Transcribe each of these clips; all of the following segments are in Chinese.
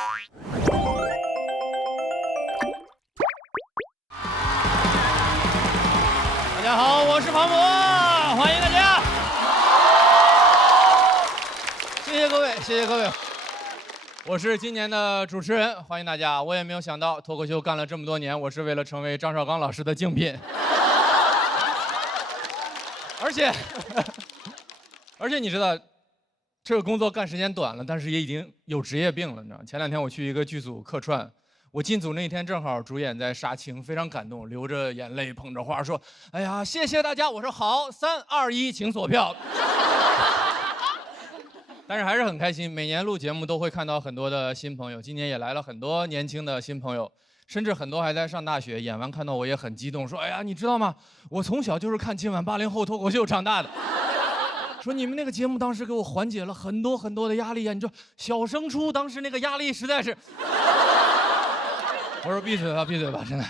大家好，我是庞博，欢迎大家。谢谢各位，谢谢各位。我是今年的主持人，欢迎大家。我也没有想到脱口秀干了这么多年，我是为了成为张绍刚老师的竞品。而且你知道，这个工作干时间短了，但是也已经有职业病了，你知道吗？前2天我去一个剧组客串，我进组那一天正好主演在杀青，非常感动，流着眼泪捧着花说：“哎呀，谢谢大家。”我说：“好，3、2、1，请锁票。”但是还是很开心，每年录节目都会看到很多的新朋友，今年也来了很多年轻的新朋友，甚至很多还在上大学，演完看到我也很激动，说：“哎呀，你知道吗？我从小就是看今晚80后脱口秀长大的。”说你们那个节目当时给我缓解了很多很多的压力呀！你说小升初当时那个压力实在是……我说闭嘴吧，闭嘴吧，真的，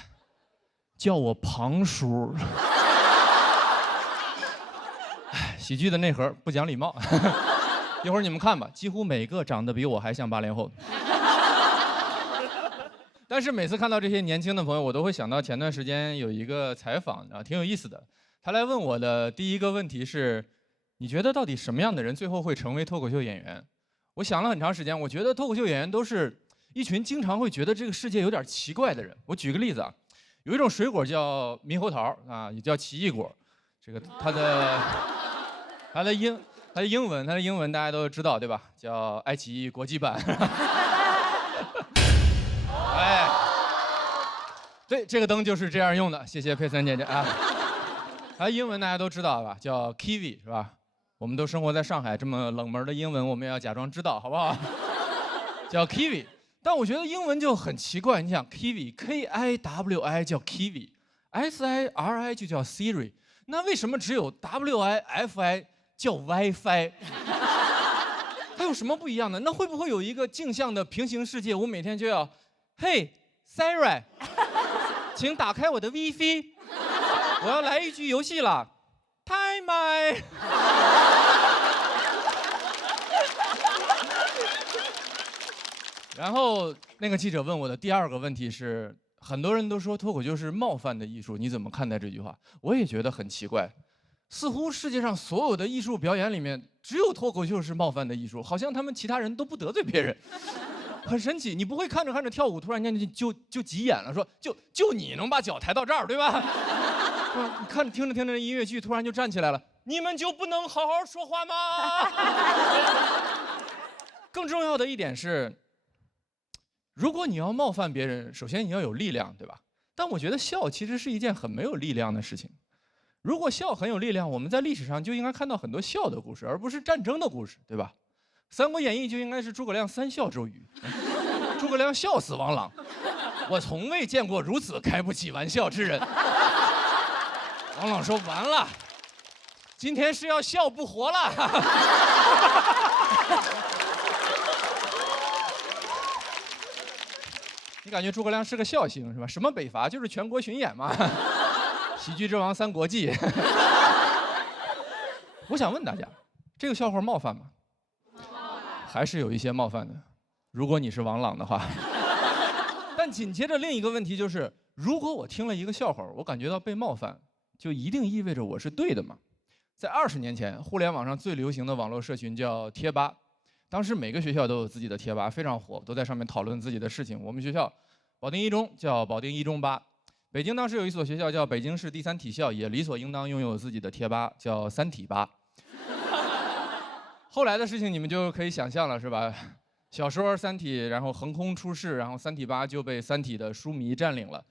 叫我庞叔。喜剧的内核不讲礼貌。一会儿你们看吧，几乎每个长得比我还像80后。但是每次看到这些年轻的朋友，我都会想到前段时间有一个采访啊，挺有意思的。他来问我的第一个问题是：你觉得到底什么样的人最后会成为脱口秀演员？我想了很长时间，我觉得脱口秀演员都是一群经常会觉得这个世界有点奇怪的人。我举个例子啊，有一种水果叫猕猴桃啊，也叫奇异果，这个它的英文大家都知道对吧？叫爱奇艺国际版。哎，对，这个灯就是这样用的，谢谢佩森姐姐啊。它英文大家都知道吧？叫 kiwi 是吧？我们都生活在上海，这么冷门的英文我们也要假装知道，好不好？叫 kiwi。但我觉得英文就很奇怪，你想 kiwi Kiwi 叫 kiwi，SIRI 就叫 Siri， 那为什么只有 WIFI 叫 WiFi？ 它有什么不一样呢？那会不会有一个镜像的平行世界？我每天就要，嘿 Siri， 请打开我的 WiFi， 我要来一局游戏了 ，Time。然后那个记者问我的第2个问题是，很多人都说脱口秀是冒犯的艺术，你怎么看待这句话？我也觉得很奇怪，似乎世界上所有的艺术表演里面，只有脱口秀是冒犯的艺术，好像他们其他人都不得罪别人，很神奇。你不会看着看着跳舞，突然间就急眼了，说就你能把脚抬到这儿，对吧？你看着听着听着音乐剧，突然就站起来了，你们就不能好好说话吗？更重要的一点是，如果你要冒犯别人，首先你要有力量，对吧？但我觉得笑其实是一件很没有力量的事情。如果笑很有力量，我们在历史上就应该看到很多笑的故事，而不是战争的故事，对吧？《三国演义》就应该是诸葛亮3笑周瑜，诸葛亮笑死王朗。我从未见过如此开不起玩笑之人。王朗说：“完了，今天是要笑不活了。”你感觉诸葛亮是个笑星是吧？什么北伐就是全国巡演嘛。喜剧之王3国记。我想问大家，这个笑话冒犯吗？还是有一些冒犯的，如果你是王朗的话。但紧接着另一个问题就是，如果我听了一个笑话，我感觉到被冒犯，就一定意味着我是对的吗？在20年前，互联网上最流行的网络社群叫贴吧，当时每个学校都有自己的贴吧，非常火，都在上面讨论自己的事情。我们学校保定一中叫保定一中吧，北京当时有一所学校叫北京市第3体校，也理所应当拥有自己的贴吧，叫3体吧。后来的事情你们就可以想象了，是吧？小说3体，然后横空出世，然后3体吧就被3体的书迷占领了。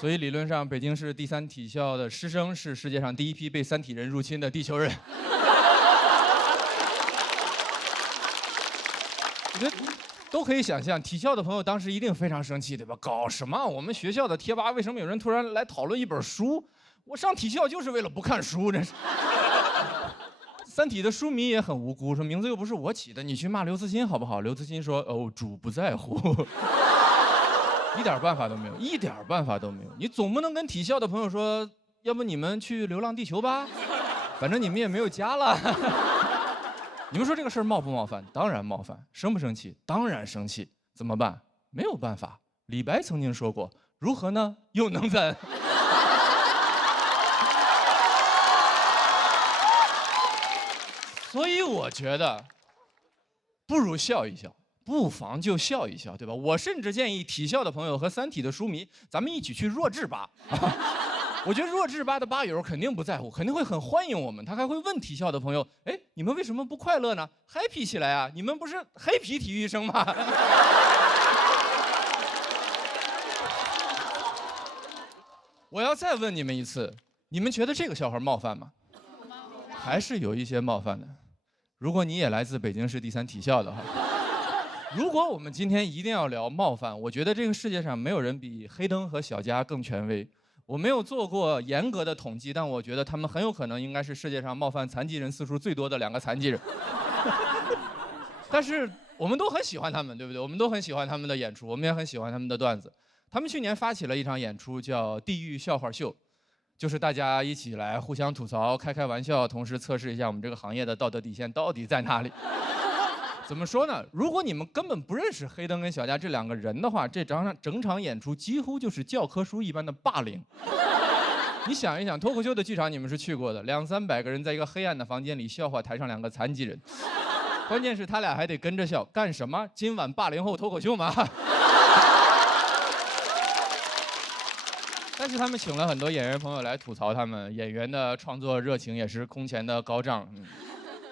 所以理论上，北京市第3体校的师生是世界上第一批被3体人入侵的地球人。我觉得都可以想象，体校的朋友当时一定非常生气，对吧？搞什么？我们学校的贴吧为什么有人突然来讨论一本书？我上体校就是为了不看书，真是。3体的书迷也很无辜，说名字又不是我起的，你去骂刘慈欣好不好？刘慈欣说：“哦，主不在乎。”一点办法都没有，一点办法都没有。你总不能跟体校的朋友说，要不你们去流浪地球吧，反正你们也没有家了。你们说这个事儿冒不冒犯？当然冒犯。生不生气？当然生气。怎么办？没有办法。李白曾经说过：“如何呢？又能怎？”所以我觉得，不如笑一笑，不妨就笑一笑，对吧？我甚至建议体校的朋友和《三体》的书迷，咱们一起去弱智吧。我觉得弱智吧的吧友肯定不在乎，肯定会很欢迎我们。他还会问体校的朋友：“哎，你们为什么不快乐呢 ？happy 起来啊！你们不是黑皮体育生吗？”我要再问你们一次，你们觉得这个笑话冒犯吗？还是有一些冒犯的。如果你也来自北京市第3体校的话，如果我们今天一定要聊冒犯，我觉得这个世界上没有人比黑灯和小佳更权威。我没有做过严格的统计，但我觉得他们很有可能应该是世界上冒犯残疾人次数最多的2个残疾人。但是我们都很喜欢他们，对不对？我们都很喜欢他们的演出，我们也很喜欢他们的段子。他们去年发起了一场演出，叫《地狱笑话秀》。就是大家一起来互相吐槽、开开玩笑，同时测试一下我们这个行业的道德底线到底在哪里。怎么说呢？如果你们根本不认识黑灯跟小佳这2个人的话，这整场演出几乎就是教科书一般的霸凌。你想一想，脱口秀的剧场你们是去过的，200-300个人在一个黑暗的房间里笑话台上2个残疾人，关键是他俩还得跟着笑，干什么？今晚80后脱口秀吗？但是他们请了很多演员朋友来吐槽他们，演员的创作热情也是空前的高涨，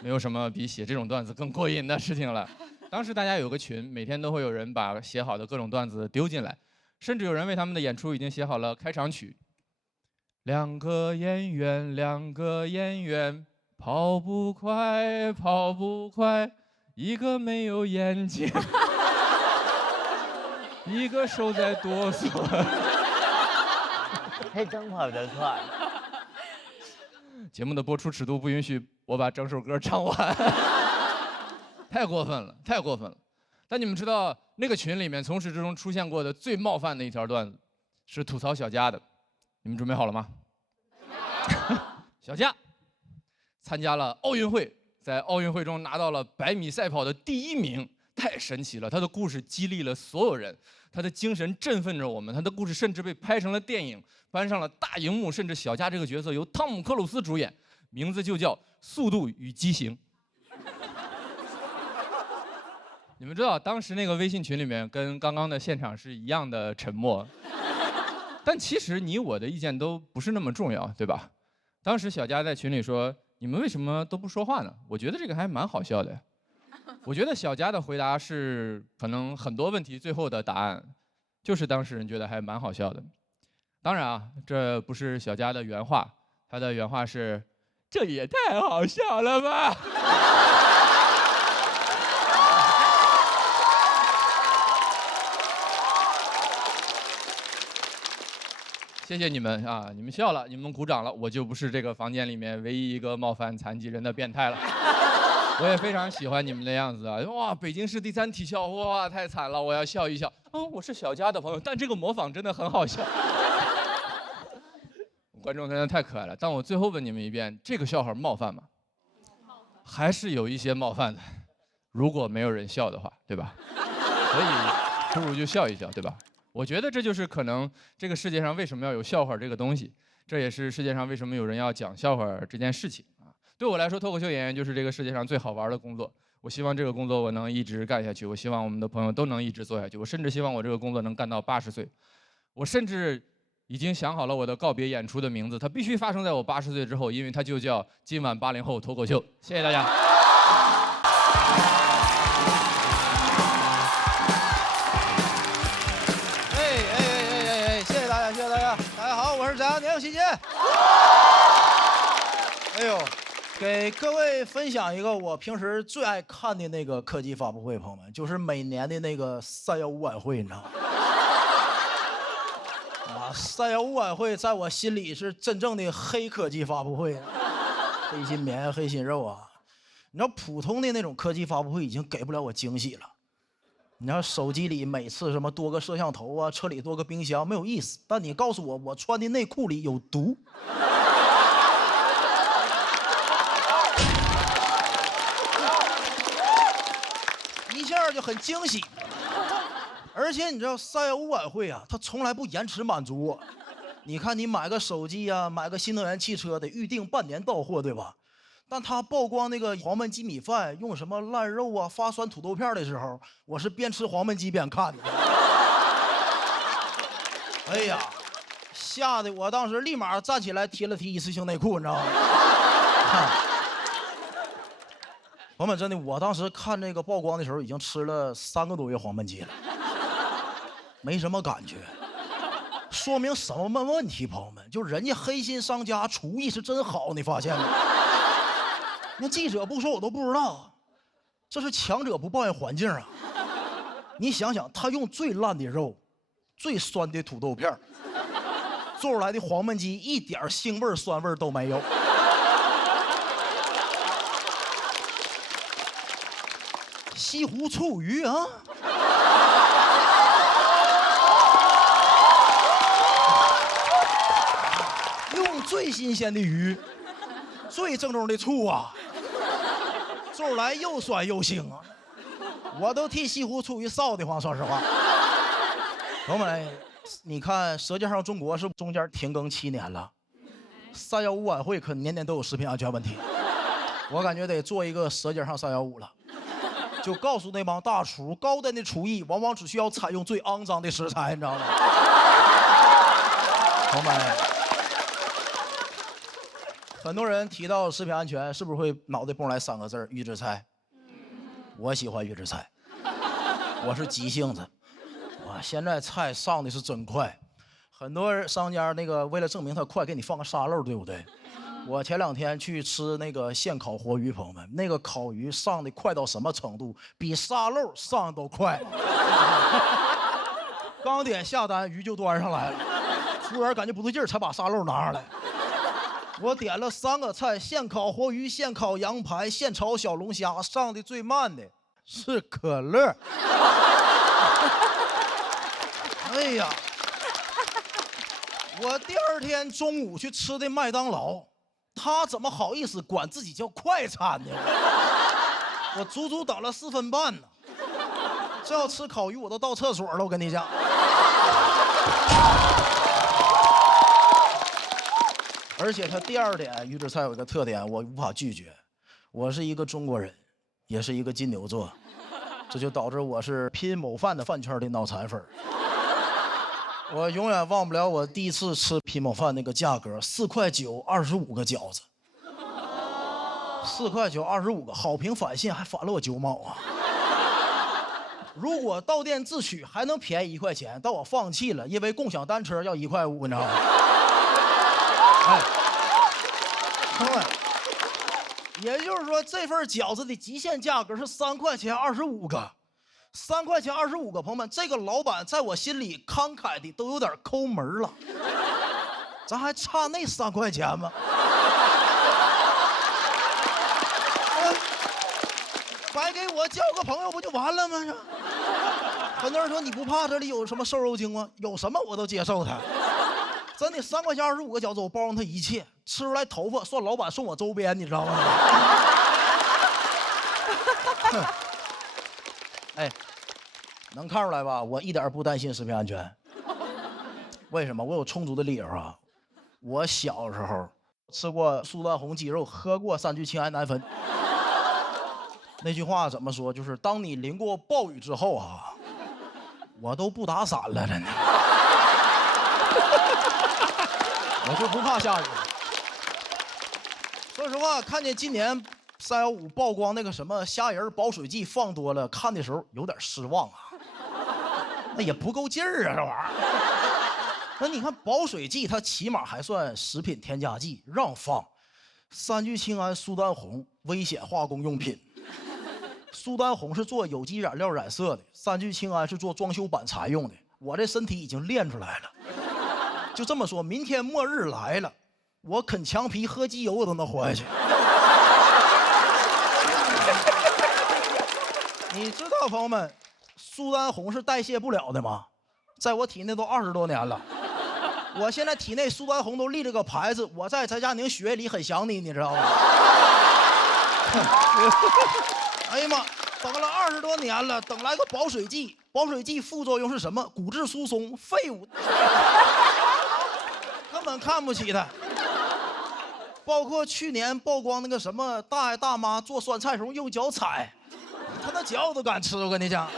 没有什么比写这种段子更过瘾的事情了。当时大家有个群，每天都会有人把写好的各种段子丢进来，甚至有人为他们的演出已经写好了开场曲。2个演员，2个演员，跑不快，跑不快，一个没有眼睛，一个手在哆嗦。黑灯跑得快。节目的播出尺度不允许我把整首歌唱完，太过分了，太过分了。但你们知道那个群里面从始至终出现过的最冒犯的一条段子，是吐槽小佳的。你们准备好了吗？小佳参加了奥运会，在奥运会中拿到了100米赛跑的第1名，太神奇了。他的故事激励了所有人，他的精神振奋着我们，他的故事甚至被拍成了电影，搬上了大荧幕，甚至小佳这个角色由汤姆·克鲁斯主演，名字就叫《速度与激情》。你们知道当时那个微信群里面跟刚刚的现场是一样的沉默，但其实你我的意见都不是那么重要，对吧？当时小佳在群里说：“你们为什么都不说话呢？”我觉得这个还蛮好笑的。我觉得小佳的回答是可能很多问题最后的答案，就是当事人觉得还蛮好笑的。当然啊，这不是小佳的原话，他的原话是：“这也太好笑了吧！”谢谢你们啊！你们笑了，你们鼓掌了，我就不是这个房间里面唯一一个冒犯残疾人的变态了。我也非常喜欢你们的样子啊！哇，北京市第3体校，哇，太惨了，我要笑一笑。我是小佳的朋友，但这个模仿真的很好笑。观众真的太可爱了。但我最后问你们一遍，这个笑话冒犯吗？还是有一些冒犯的。如果没有人笑的话，对吧？所以不如就笑一笑，对吧？我觉得这就是可能这个世界上为什么要有笑话这个东西，这也是世界上为什么有人要讲笑话这件事情啊。对我来说，脱口秀演员就是这个世界上最好玩的工作。我希望这个工作我能一直干下去，我希望我们的朋友都能一直做下去，我甚至希望我这个工作能干到80岁。我甚至已经想好了我的告别演出的名字，它必须发生在我80岁之后，因为它就叫今晚80后脱口秀。谢谢大家。大家好，我是翟阳年，谢谢。哎呦，给各位分享一个我平时最爱看的那个科技发布会，朋友们，就是每年的那个315晚会，你知道吗？啊，315晚会在我心里是真正的黑科技发布会，黑心棉、黑心肉啊！你知道普通的那种科技发布会已经给不了我惊喜了。你知道手机里每次什么多个摄像头啊，车里多个冰箱没有意思，但你告诉我我穿的内裤里有毒，一下就很惊喜。而且你知道315晚会啊，它从来不延迟满足我。你看，你买个手机啊，买个新能源汽车得预定半年到货，对吧？但他曝光那个黄焖鸡米饭用什么烂肉啊、发酸土豆片的时候，我是边吃黄焖鸡边看的。哎呀，吓得我当时立马站起来提了提一次性内裤，你知道吗？朋友们，真的，我当时看这个曝光的时候，已经吃了3个多月黄焖鸡了，没什么感觉。说明什么问题？朋友们，就人家黑心商家厨艺是真好，你发现没？那记者不说我都不知道，这是强者不抱怨环境啊！你想想，他用最烂的肉、最酸的土豆片做出来的黄焖鸡，一点腥味酸味都没有。西湖醋鱼啊！用最新鲜的鱼，最正宗的醋啊，做出来又酸又腥啊！我都替西湖醋鱼臊得慌，说实话。朋友们，你看《舌尖上中国》是中间停更7年了，315晚会可年年都有食品安全问题，我感觉得做一个《舌尖上315》了。就告诉那帮大厨，高端的厨艺往往只需要采用最肮脏的食材，你知道吗？朋友们，很多人提到食品安全，是不是会脑袋蹦来3个字预制菜？我喜欢预制菜，我是急性子。哇，现在菜上的是真快，很多商家那个为了证明它快，给你放个沙漏，对不对？我前2天去吃那个现烤活鱼，朋友们，那个烤鱼上的快到什么程度？比沙漏上的都快。刚点下单，鱼就端上来了，服务员感觉不对劲儿，才把沙漏拿上来。我点了3个菜：现烤活鱼、现烤羊排、现炒小龙虾。上的最慢的是可乐。哎呀，我第2天中午去吃的麦当劳。他怎么好意思管自己叫快餐呢？我足足等了4分半呢。这要吃烤鱼，我都到厕所了。我跟你讲，而且他第2点预制菜有一个特点，我无法拒绝。我是一个中国人，也是一个金牛座，这就导致我是拼某饭的饭圈的脑残粉。我永远忘不了我第一次吃拼某饭那个价格，4块9 25个饺子，4块9 25个，好评返现还返了我9毛啊！如果到店自取还能便宜1块钱，但我放弃了，因为共享单车要1块5，你知道吗？哎，朋友们，也就是说这份饺子的极限价格是3块钱25个。3块钱25个，朋友们，这个老板在我心里慷慨的都有点抠门了。咱还差那3块钱吗？白给我交个朋友不就完了吗？很多人说你不怕这里有什么瘦肉精吗？有什么我都接受他。真的，3块钱25个饺子，我包容他一切，吃出来头发算老板送我周边，你知道吗？哎，能看出来吧？我一点不担心食品安全。为什么？我有充足的理由啊！我小时候吃过苏丹红鸡肉，喝过3聚氰胺南酚。那句话怎么说？就是当你淋过暴雨之后啊，我都不打伞了，真的。我就不怕下雨。说实话，看见今年315曝光那个什么虾仁保水剂放多了，看的时候有点失望啊。那也不够劲儿啊，这玩意儿。那你看保水剂，它起码还算食品添加剂，让放。3聚氰胺苏丹红危险化工用品。苏丹红是做有机染料染色的，3聚氰胺是做装修板材用的。我这身体已经练出来了。就这么说，明天末日来了，我啃墙皮喝机油我都能活下去。你知道朋友们，苏丹红是代谢不了的吗？在我体内都20多年了。我现在体内苏丹红都立了个牌子，我在翟佳宁血液里很想你，你知道吗？哎呀妈，等了20多年了，等来个保水剂，保水剂副作用是什么？骨质疏松，废物，根本看不起他。包括去年曝光那个什么大爷大妈做酸菜时候用脚踩，他那脚都敢吃，我跟你讲。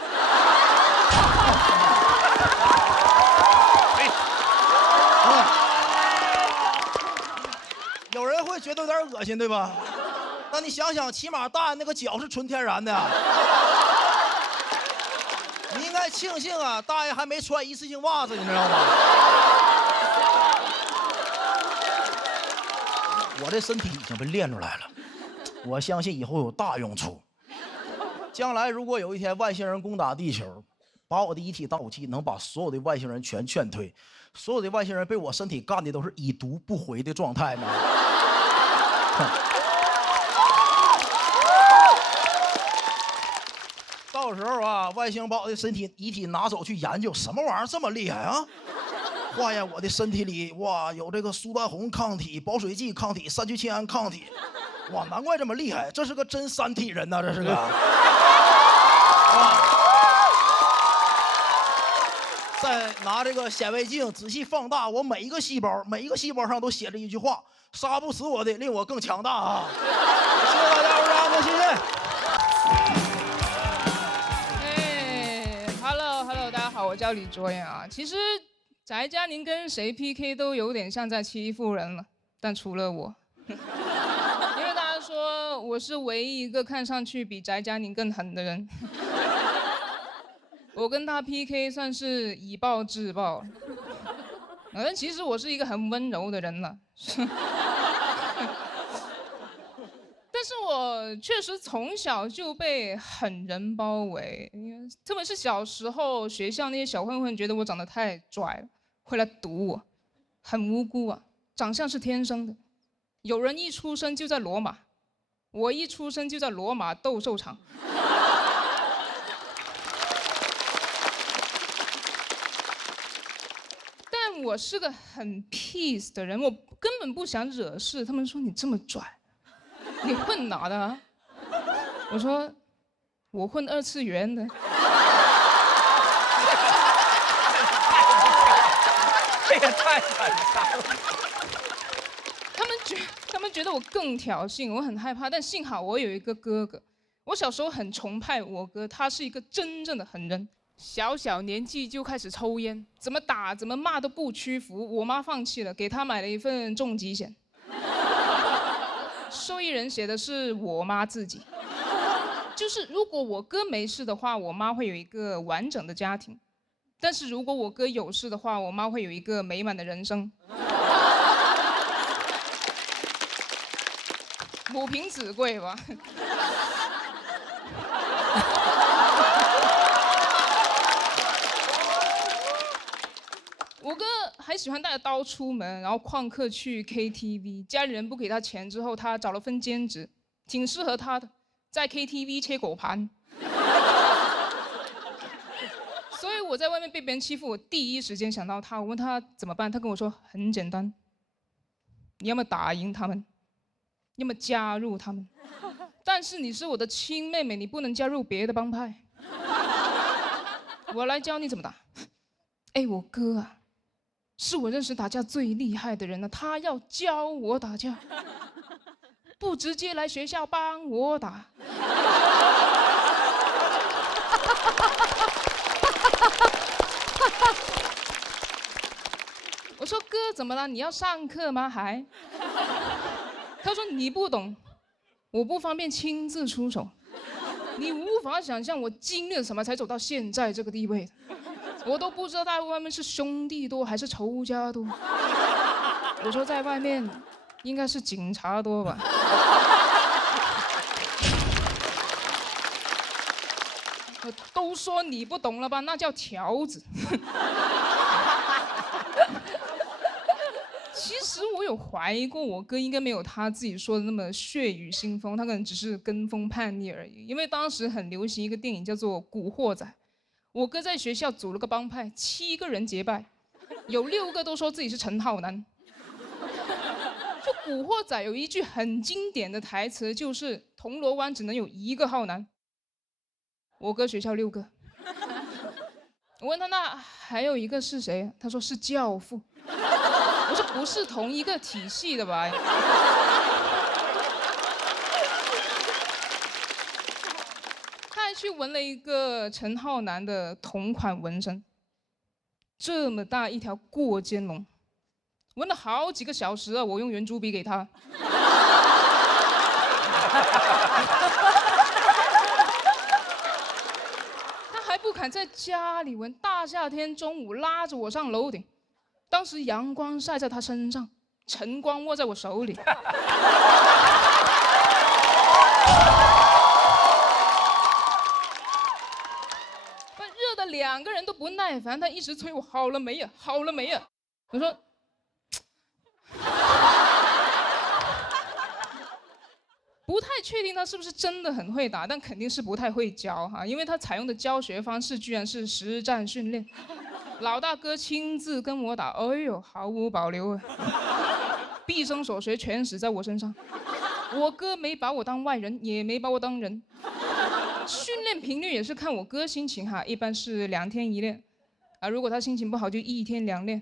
有人会觉得有点恶心，对吧？但你想想，起码大爷那个脚是纯天然的。你应该庆幸啊，大爷还没穿一次性袜子，你知道吗？我这身体已经被练出来了，我相信以后有大用处。将来如果有一天外星人攻打地球，把我的遗体当武器，能把所有的外星人全劝退。所有的外星人被我身体干的都是已读不回的状态呢。到时候啊，外星把我的身体遗体拿走去研究，什么玩意儿这么厉害啊？化验我的身体里，哇，有这个苏丹红抗体、保水剂抗体、三聚氰胺抗体，哇，难怪这么厉害，这是个真三体人呐，这是个。再拿这个显微镜仔细放大我每一个细胞，每一个细胞上都写着一句话：杀不死我的，令我更强大啊！谢谢大家，我是阿哥，谢谢。Hello， 大家好，我叫李卓妍啊。其实翟佳宁跟谁 PK 都有点像在欺负人了，但除了我，因为大家说我是唯一一个看上去比翟佳宁更狠的人。我跟他 PK 算是以暴制暴，但其实我是一个很温柔的人了。但是我确实从小就被狠人包围，特别是小时候，学校那些小混混觉得我长得太拽了，会来堵我，很无辜啊，长相是天生的。有人一出生就在罗马，我一出生就在罗马斗兽场。但我是个很 peace 的人，我根本不想惹事。他们说你这么拽，你混哪的啊？我说我混2次元的。这也太反差了。他们觉得我更挑衅，我很害怕。但幸好我有一个哥哥，我小时候很崇拜我哥，他是一个真正的狠人。小年纪就开始抽烟，怎么打怎么骂都不屈服。我妈放弃了，给他买了一份重疾险。受益人写的是我妈自己，就是如果我哥没事的话，我妈会有一个完整的家庭；但是如果我哥有事的话，我妈会有一个美满的人生。母凭子贵吧。我哥还喜欢带着刀出门，然后旷课去 KTV， 家里人不给他钱之后，他找了份兼职，挺适合他的，在 KTV 切果盘。所以我在外面被别人欺负，我第一时间想到他，我问他怎么办，他跟我说很简单，你要么打赢他们，要么加入他们，但是你是我的亲妹妹，你不能加入别的帮派。我来教你怎么打。哎，我哥啊，是我认识打架最厉害的人了，他要教我打架，不直接来学校帮我打。我说哥怎么了？你要上课吗？还？他说你不懂，我不方便亲自出手，你无法想象我经历了什么才走到现在这个地位的。我都不知道在外面是兄弟多还是仇家多。我说在外面应该是警察多吧。都说你不懂了吧，那叫条子。其实我有怀疑过，我哥应该没有他自己说的那么血雨腥风，他可能只是跟风叛逆而已。因为当时很流行一个电影叫做《古惑仔》，我哥在学校组了个帮派，7个人结拜，有6个都说自己是陈浩南。就《古惑仔》有一句很经典的台词，就是铜锣湾只能有1个浩南。我哥学校6个。我问他那还有一个是谁？他说是教父。我说不是同一个体系的吧？他还去纹了一个陈浩南的同款纹身，这么大一条过肩龙，纹了好几个小时啊！我用圆珠笔给他。他还不肯在家里纹，大夏天中午拉着我上楼顶，当时阳光晒在他身上，晨光握在我手里。热的2个人都不耐烦，他一直催我好了没呀，好了没呀？我说。不太确定他是不是真的很会打，但肯定是不太会教哈，因为他采用的教学方式居然是实战训练。老大哥亲自跟我打，哎呦，毫无保留啊，毕生所学全使在我身上。我哥没把我当外人，也没把我当人。训练频率也是看我哥心情哈，一般是2天1练，啊，如果他心情不好就1天2练。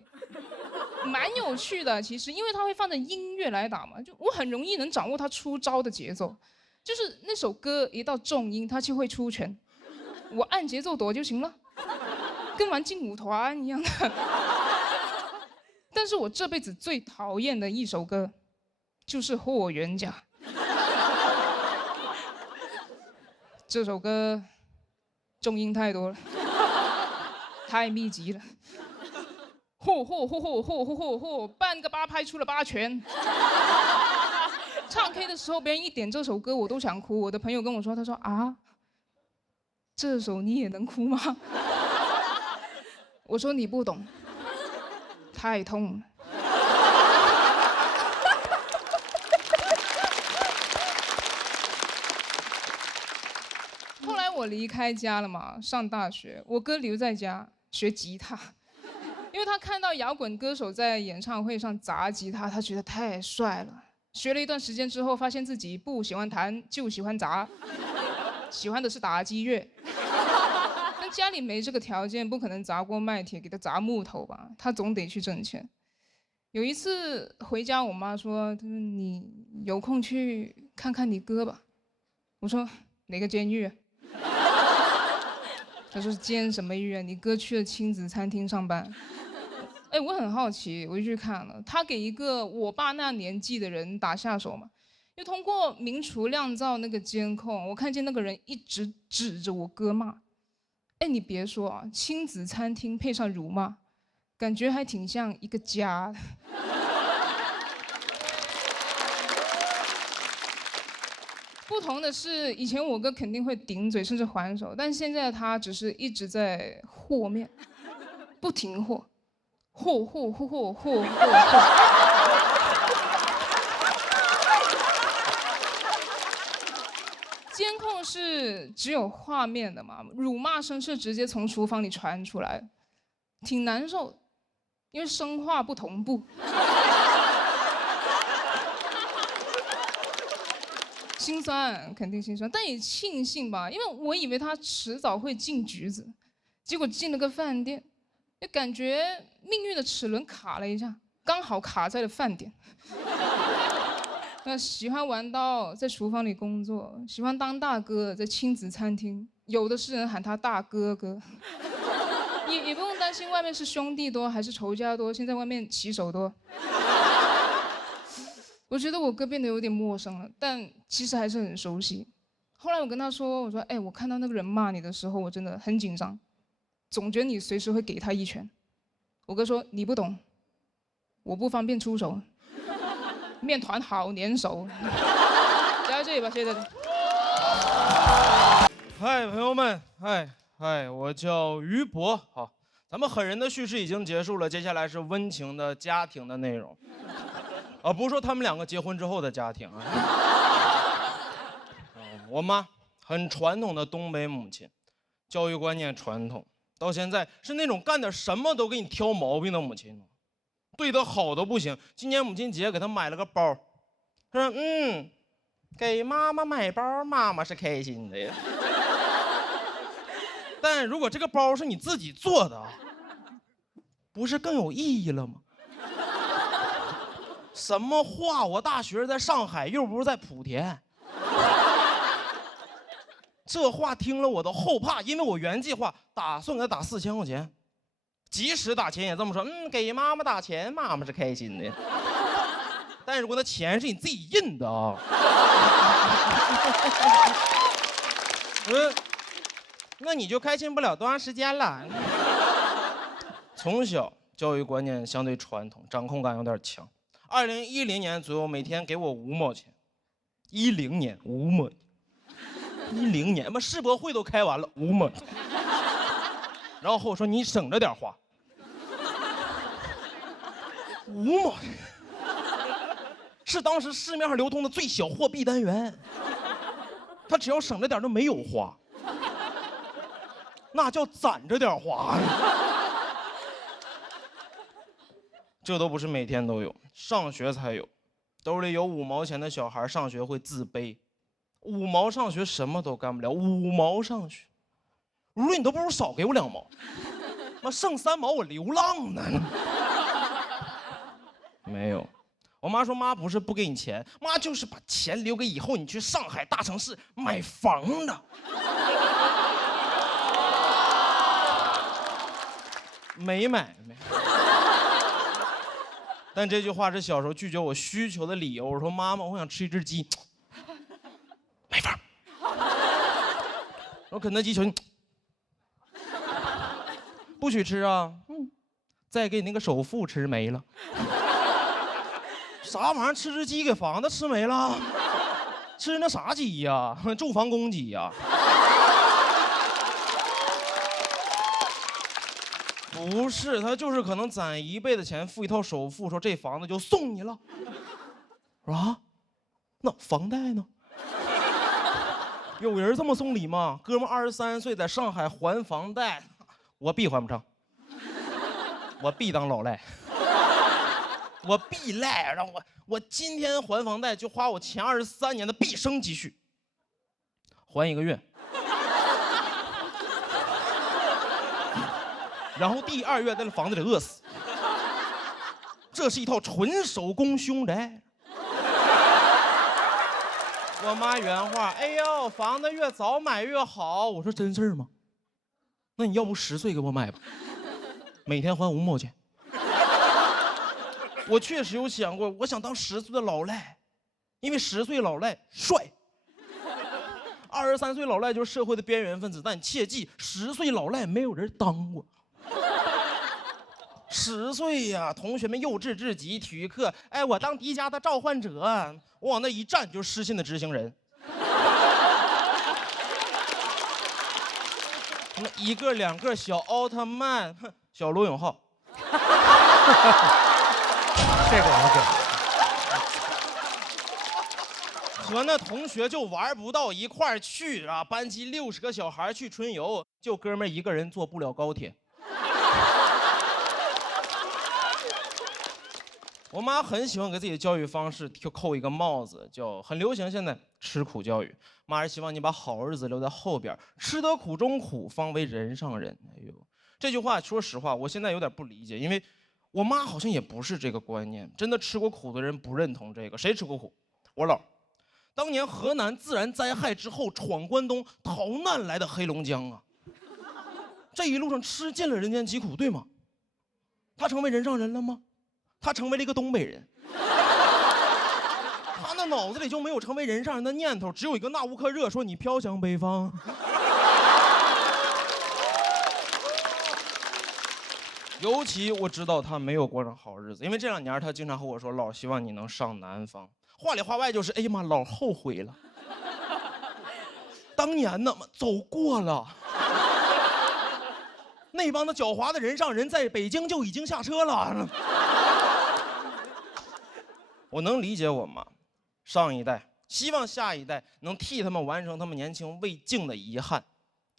蛮有趣的，其实，因为他会放着音乐来打嘛，就我很容易能掌握他出招的节奏，就是那首歌一到重音，他就会出拳，我按节奏躲就行了，跟玩劲舞团一样的。但是我这辈子最讨厌的一首歌，就是《霍元甲》。这首歌重音太多了，太密集了。嚯，半个8拍出了8拳。唱 K 的时候，别人一点这首歌，我都想哭。我的朋友跟我说，他说啊，这首你也能哭吗？我说你不懂，太痛了。后来我离开家了嘛，上大学，我哥留在家学吉他。因为他看到摇滚歌手在演唱会上砸吉他，他觉得太帅了。学了一段时间之后，发现自己不喜欢弹，就喜欢砸，喜欢的是打击乐。但家里没这个条件，不可能砸锅卖铁给他砸木头吧？他总得去挣钱。有一次回家，我妈说：“你有空去看看你哥吧。”我说：“哪个监狱啊？”他说：“监什么狱啊？你哥去了亲子餐厅上班。”哎，我很好奇，我就去看了。他给一个我爸那年纪的人打下手嘛，就通过明厨亮灶那个监控，我看见那个人一直指着我哥骂。哎，你别说啊，亲子餐厅配上辱骂，感觉还挺像一个家的。不同的是，以前我哥肯定会顶嘴甚至还手，但现在他只是一直在和面，不停和。嚯！监控是只有画面的嘛，辱骂声是直接从厨房里传出来，挺难受，因为声画不同步。心酸，肯定心酸，但也庆幸吧，因为我以为他迟早会进局子，结果进了个饭店。就感觉命运的齿轮卡了一下，刚好卡在了饭点。那喜欢玩刀，在厨房里工作；喜欢当大哥，在亲子餐厅，有的是人喊他大哥哥。也不用担心外面是兄弟多还是仇家多，现在外面骑手多。我觉得我哥变得有点陌生了，但其实还是很熟悉。后来我跟他说：“我说，哎，我看到那个人骂你的时候，我真的很紧张。”总觉得你随时会给他一拳。我哥说你不懂，我不方便出手，面团好粘手。就到这里吧，谢谢大家。嗨，朋友们，嗨，我叫于博。好，咱们狠人的叙事已经结束了，接下来是温情的家庭的内容。啊，不是说他们2个结婚之后的家庭啊。我妈很传统的东北母亲，教育观念传统。到现在是那种干点什么都给你挑毛病的母亲，对她好的不行。今年母亲节给她买了个包，她说给妈妈买包，妈妈是开心的呀。但如果这个包是你自己做的，不是更有意义了吗？什么话？我大学在上海，又不是在莆田。这话听了我都后怕，因为我原计划打算给他打4000块钱，即使打钱也这么说，给妈妈打钱，妈妈是开心的。但如果那钱是你自己印的啊，那你就开心不了多长时间了。从小教育观念相对传统，掌控感有点强。2010年左右，每天给我5毛钱。10年5毛，10年妈世博会都开完了5毛。然后和我说你省着点花。5毛，是当时市面上流通的最小货币单元。他只要省着点都没有花，那叫攒着点花。这都不是每天都有，上学才有。兜里有5毛钱的小孩上学会自卑，5毛上学什么都干不了，5毛上学，我说你都不如少给我2毛，妈剩3毛我流浪呢。没有，我妈说妈不是不给你钱，妈就是把钱留给以后你去上海大城市买房的。没买。但这句话是小时候拒绝我需求的理由。我说妈妈，我想吃一只鸡，没法。我说肯德基求你，不许吃啊。再给你那个首付吃没了。啥玩意儿？吃只鸡给房子吃没了？吃那啥鸡呀？住房公鸡呀？不是，他就是可能攒1倍的钱付一套首付，说这房子就送你了。我说啊，那房贷呢？有人这么送礼吗？哥们23岁在上海还房贷，我必还不上，我必当老赖，我必赖，让我今天还房贷就花我前23年的毕生积蓄，还1个月。然后第2月在那房子里饿死。这是一套纯手工凶宅。我妈原话：哎呦，房子越早买越好。我说真事儿吗？那你要不10岁给我买吧，每天还5毛钱。我确实有想过，我想当10岁的老赖，因为10岁老赖帅。23岁老赖就是社会的边缘分子，但你切记，10岁老赖没有人当过。10岁呀，同学们幼稚至极，体育课，哎，我当迪迦的召唤者，我往那一站就是失信的执行人。什么1个2个小奥特曼，小罗永浩。这个我给。和那同学就玩不到一块儿去啊！班级60个小孩去春游，就哥们儿1个人坐不了高铁。我妈很喜欢给自己的教育方式就扣一个帽子，叫很流行现在吃苦教育。妈是希望你把好日子留在后边，吃得苦中苦，方为人上人。哎呦，这句话说实话，我现在有点不理解，因为我妈好像也不是这个观念。真的吃过苦的人不认同这个。谁吃过苦？我姥。当年河南自然灾害之后闯关东逃难来的黑龙江啊，这一路上吃尽了人间疾苦，对吗？他成为人上人了吗？他成为了一个东北人。他那脑子里就没有成为人上人的念头，只有一个纳乌克热说你飘向北方。尤其我知道他没有过上好日子，因为这2年他经常和我说，老希望你能上南方。话里话外就是，哎呀妈，老后悔了。当年呢，走过了。那帮的狡猾的人上人在北京就已经下车了。我能理解我妈，上一代希望下一代能替他们完成他们年轻未尽的遗憾。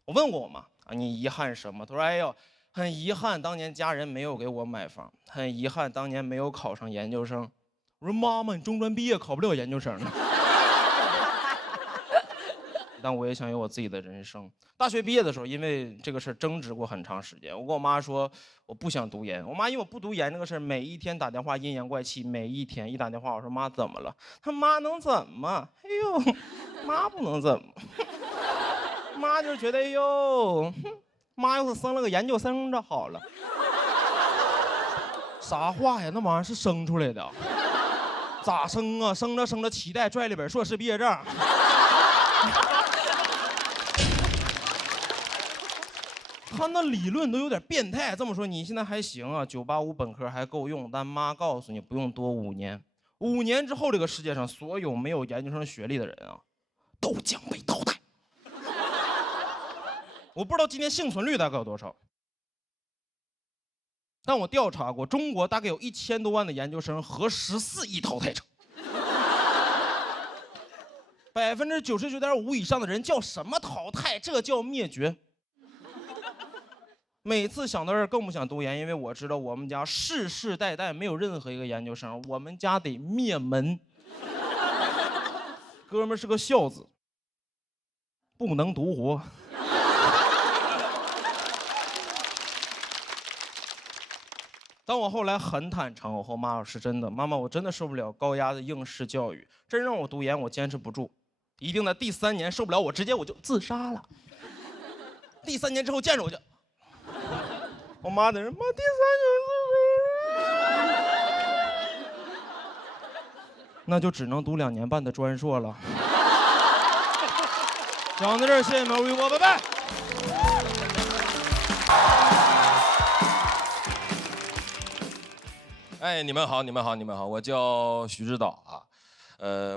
我问过我妈啊，你遗憾什么？她说，哎呦，很遗憾当年家人没有给我买房，很遗憾当年没有考上研究生。我说妈妈，你中专毕业考不了研究生呢。但我也想有我自己的人生。大学毕业的时候，因为这个事儿争执过很长时间。我跟我妈说我不想读研，我妈因为我不读研这个事儿，每一天打电话阴阳怪气，每一天一打电话我说妈怎么了？她妈能怎么？哎呦，妈不能怎么，妈就觉得哎呦，妈要是生了个研究生这好了。啥话呀？那玩意儿是生出来的，咋生啊？生着生着脐带拽了本硕士毕业证。他那理论都有点变态。这么说你现在还行啊，985本科还够用，但妈告诉你不用多5年，5年之后这个世界上所有没有研究生学历的人啊，都将被淘汰。我不知道今天幸存率大概有多少。但我调查过，中国大概有1000多万的研究生和14亿淘汰者，99.5%以上的人叫什么淘汰？这叫灭绝。每次想到这儿更不想读研，因为我知道我们家世世代代没有任何一个研究生，我们家得灭门。哥们儿是个孝子，不能独活。当我后来很坦诚，我和我妈说是真的，妈妈，我真的受不了高压的应试教育，真让我读研，我坚持不住，一定在第3年受不了，我直接就自杀了。第3年之后见着我就，我妈在这，妈第3年自杀，那就只能读2年半的专硕了。讲到这儿，谢谢你们，微博，拜拜。哎，你们好，你们好，你们好，我叫徐指导啊。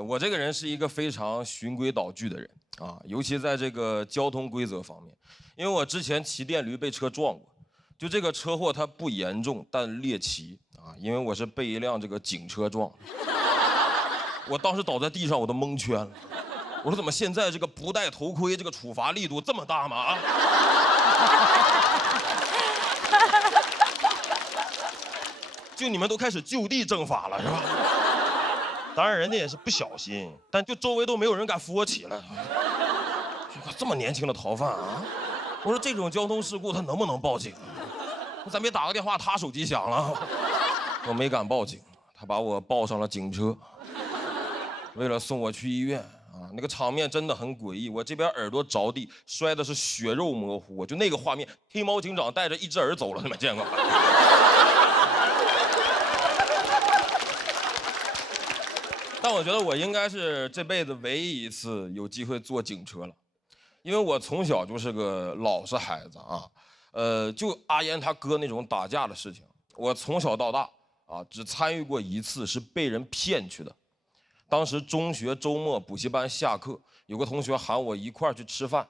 我这个人是一个非常循规蹈矩的人啊，尤其在这个交通规则方面，因为我之前骑电驴被车撞过，就这个车祸它不严重，但猎奇啊，因为我是被一辆这个警车撞的，我当时倒在地上我都蒙圈了，我说怎么现在这个不戴头盔这个处罚力度这么大吗？啊！就你们都开始就地正法了是吧？当然人家也是不小心，但就周围都没有人敢扶我起来。这么年轻的逃犯啊！我说这种交通事故他能不能报警？咱别打个电话，他手机响了，我没敢报警，他把我抱上了警车，为了送我去医院啊，那个场面真的很诡异。我这边耳朵着地，摔的是血肉模糊，我就那个画面，黑猫警长带着一只耳走了，你们见过？但我觉得我应该是这辈子唯一一次有机会坐警车了，因为我从小就是个老实孩子啊。就阿烟他哥那种打架的事情，我从小到大啊只参与过一次，是被人骗去的。当时中学周末补习班下课，有个同学喊我一块儿去吃饭，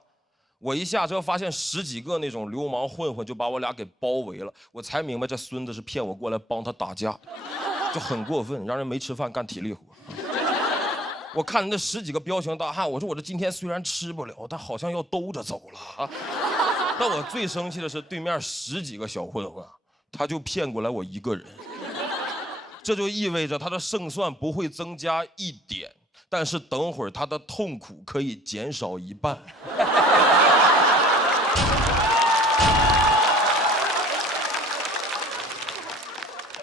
我一下车发现10几个那种流氓混混就把我俩给包围了，我才明白这孙子是骗我过来帮他打架的，就很过分，让人没吃饭干体力活。我看那10几个彪形大汉，我说我这今天虽然吃不了，但好像要兜着走了啊。但我最生气的是对面10几个小混混，他就骗过来我一个人，这就意味着他的胜算不会增加1点，但是等会儿他的痛苦可以减少1半。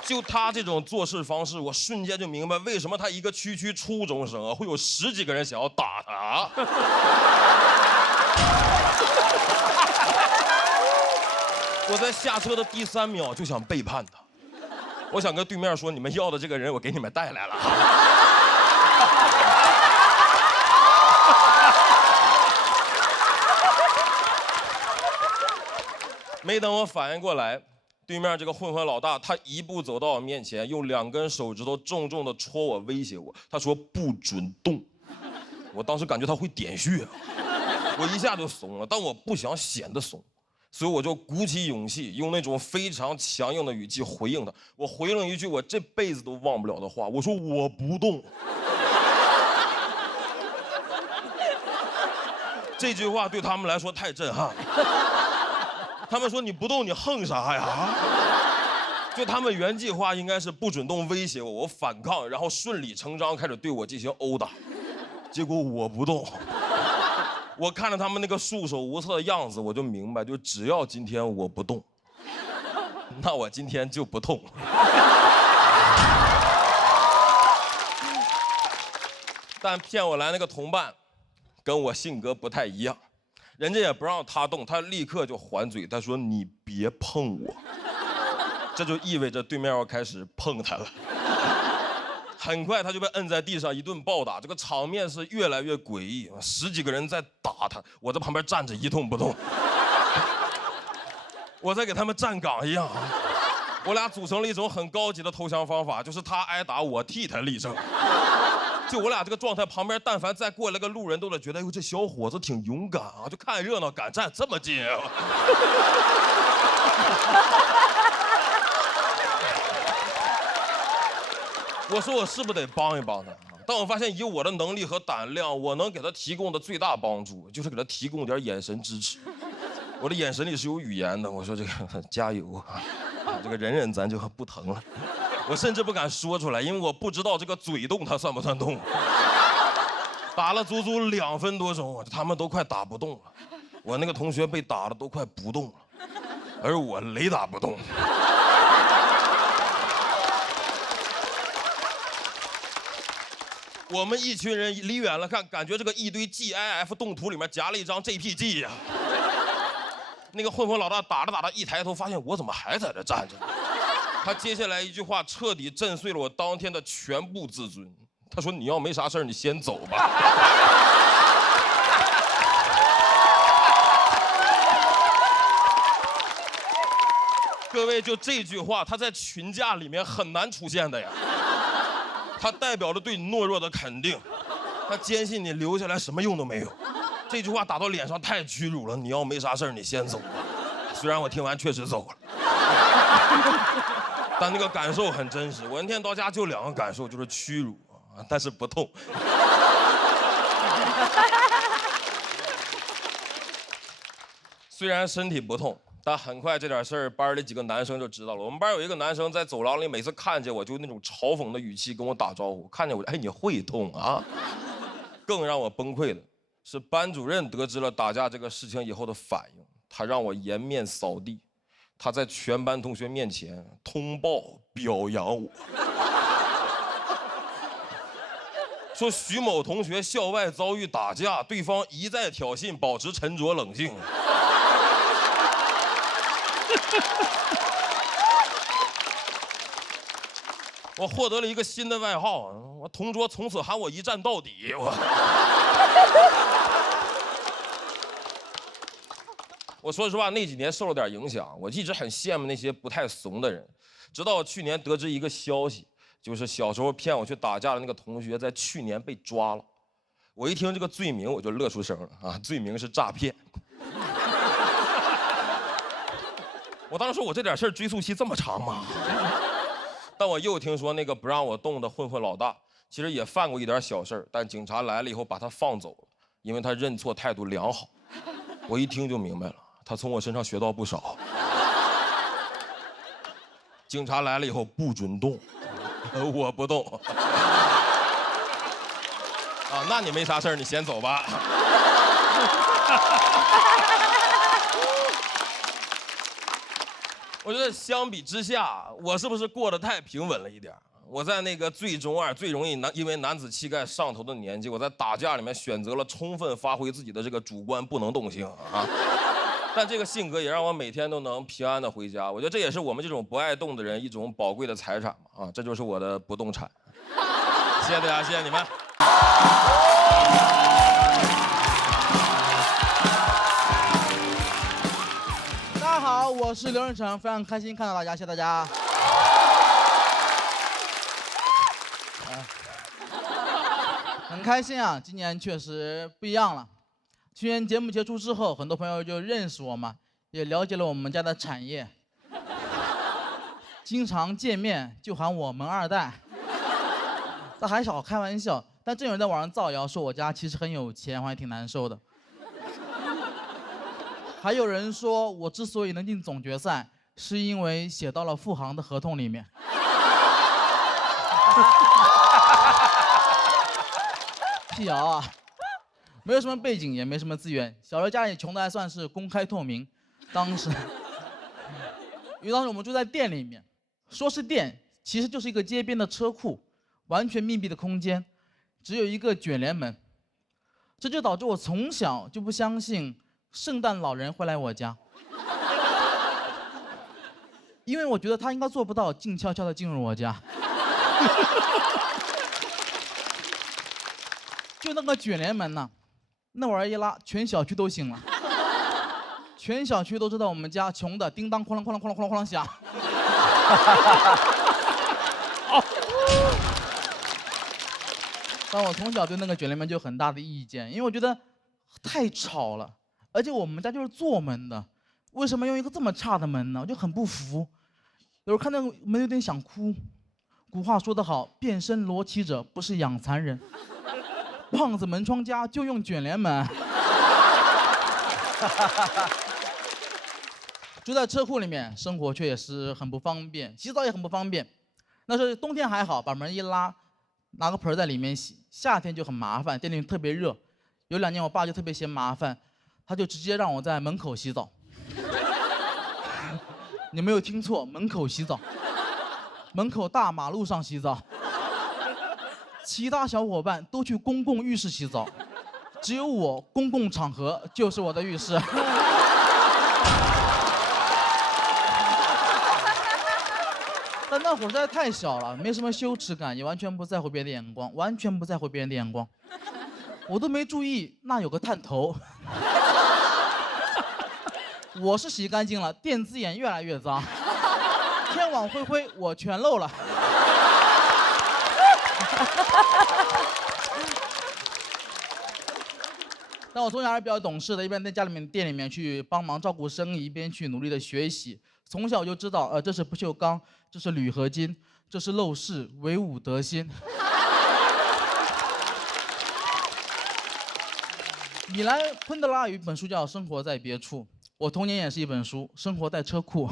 就他这种做事方式，我瞬间就明白为什么他一个区初中生啊，会有10几个人想要打他。我在下车的第3秒就想背叛他，我想跟对面说，你们要的这个人我给你们带来了。没等我反应过来，对面这个混混老大，他一步走到我面前，用2根手指头重重的戳我，威胁我。他说不准动。我当时感觉他会点穴，我一下就怂了，但我不想显得怂，所以我就鼓起勇气，用那种非常强硬的语气回应他。我回了一句我这辈子都忘不了的话，我说我不动。这句话对他们来说太震撼了。他们说你不动你横啥呀？就他们原计划应该是不准动威胁我，我反抗，然后顺理成章开始对我进行殴打。结果我不动，我看着他们那个束手无策的样子，我就明白，就只要今天我不动，那我今天就不痛。但骗我来那个同伴，跟我性格不太一样，人家也不让他动，他立刻就还嘴，他说：“你别碰我。”这就意味着对面要开始碰他了。很快他就被摁在地上一顿暴打，这个场面是越来越诡异，10几个人在打他，我在旁边站着一动不动，我在给他们站岗一样。我俩组成了一种很高级的投降方法，就是他挨打，我替他立正。就我俩这个状态，旁边但凡再过来个路人，都得觉得，哎呦，这小伙子挺勇敢啊，就看热闹，敢站这么近啊。我说我是不是得帮一帮他？但我发现以我的能力和胆量，我能给他提供的最大帮助，就是给他提供点眼神支持。我的眼神里是有语言的，我说这个加油啊，这个忍咱就不疼了。我甚至不敢说出来，因为我不知道这个嘴动它算不算动。打了足足2分多钟，他们都快打不动了。我那个同学被打的都快不动了，而我雷打不动。我们一群人离远了看，感觉这个一堆 GIF 动图里面夹了一张 JPG 呀。那个混混老大打着打着一抬头，发现我怎么还在这站着？他接下来一句话彻底震碎了我当天的全部自尊。他说：“你要没啥事儿，你先走吧。”各位，就这句话，他在群架里面很难出现的呀。他代表着对你懦弱的肯定，他坚信你留下来什么用都没有。这句话打到脸上太屈辱了。你要没啥事儿，你先走吧。虽然我听完确实走了，但那个感受很真实。我那天到家就2个感受，就是屈辱啊，但是不痛。虽然身体不痛，但很快这点事儿，班里几个男生就知道了。我们班有一个男生在走廊里，每次看见我就那种嘲讽的语气跟我打招呼，看见我，哎，你会痛啊？更让我崩溃的是，班主任得知了打架这个事情以后的反应，他让我颜面扫地，他在全班同学面前通报表扬我，说徐某同学校外遭遇打架，对方一再挑衅，保持沉着冷静。我获得了一个新的外号，我同桌从此喊我一战到底。我说实话，那几年受了点影响，我一直很羡慕那些不太怂的人。直到去年得知一个消息，就是小时候骗我去打架的那个同学，在去年被抓了。我一听这个罪名，我就乐出声了啊！罪名是诈骗。我当时说，我这点事儿追诉期这么长吗？但我又听说那个不让我动的混混老大，其实也犯过一点小事儿，但警察来了以后把他放走了，因为他认错态度良好。我一听就明白了，他从我身上学到不少。警察来了以后不准动，我不动。啊，那你没啥事儿，你先走吧。我觉得相比之下，我是不是过得太平稳了一点？我在那个最中二、最容易因为男子气概上头的年纪，我在打架里面选择了充分发挥自己的这个主观不能动性啊。但这个性格也让我每天都能平安的回家。我觉得这也是我们这种不爱动的人一种宝贵的财产嘛啊，这就是我的不动产。谢谢大家，谢谢你们。大家好，我是刘润成，非常开心看到大家，谢谢大家。很开心啊，今年确实不一样了。去年节目结束之后，很多朋友就认识我嘛，也了解了我们家的产业，经常见面就喊我们2代。这还少开玩笑，但真有人在网上造谣说我家其实很有钱，我还挺难受的。还有人说我之所以能进总决赛，是因为写到了富航的合同里面。辟谣啊！没有什么背景，也没什么资源，小时候家里穷的还算是公开透明。当时，因为当时我们住在店里面，说是店，其实就是一个街边的车库，完全密闭的空间，只有一个卷帘门。这就导致我从小就不相信圣诞老人会来我家，因为我觉得他应该做不到静悄悄地进入我家。就那个卷帘门呐，那玩意儿一拉，全小区都醒了，全小区都知道我们家穷的叮当哐啷哐啷哐啷哐啷哐啷响。但我从小对那个卷帘门就有很大的意见，因为我觉得太吵了，而且我们家就是做门的，为什么用一个这么差的门呢？我就很不服。有时候看那个门有点想哭。古话说得好，变身罗绮者不是养蚕人。胖子门窗家就用卷帘门。住在车库里面，生活却也是很不方便，洗澡也很不方便。那时候冬天还好，把门一拉，拿个盆在里面洗；夏天就很麻烦，店里特别热。有2年我爸就特别嫌麻烦，他就直接让我在门口洗澡。你没有听错，门口洗澡，门口大马路上洗澡。其他小伙伴都去公共浴室洗澡，只有我公共场合就是我的浴室。但那会儿实在太小了，没什么羞耻感，也完全不在乎别人的眼光，完全不在乎别人的眼光。我都没注意那有个探头。我是洗干净了，电子眼越来越脏，天网恢恢，我全漏了。但我从小还是比较懂事的，一边在家里面店里面去帮忙照顾生意，一边去努力的学习。从小就知道，这是不锈钢，这是铝合金，这是陋室，惟吾德馨。米兰昆德拉有一本书叫《生活在别处》，我童年也是一本书，《生活在车库》，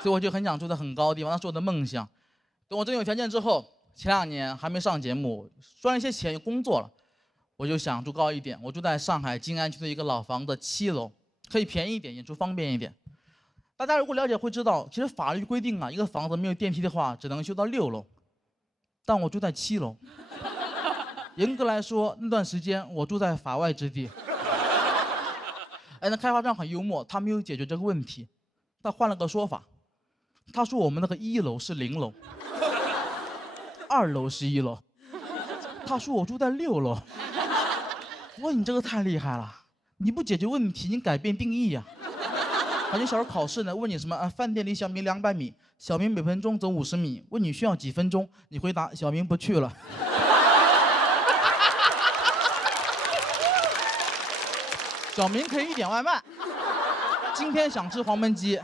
所以我就很想住在很高的地方，那是我的梦想。等我真有条件之后，前2年还没上节目，赚了一些钱，有工作了，我就想住高一点。我住在上海静安区的一个老房子7楼，可以便宜一点，演出方便一点。大家如果了解会知道，其实法律规定啊，一个房子没有电梯的话，只能修到6楼，但我住在7楼。严格来说，那段时间我住在法外之地。哎，那开发商很幽默，他没有解决这个问题，他换了个说法，他说我们那个1楼是0楼，2楼是1楼，他说我住在6楼。我说你这个太厉害了，你不解决问题，你改变定义呀。感觉小时候考试呢，问你什么饭店离小明200米，小明每分钟走50米，问你需要几分钟，你回答小明不去了。小明可以点外卖，今天想吃黄焖鸡。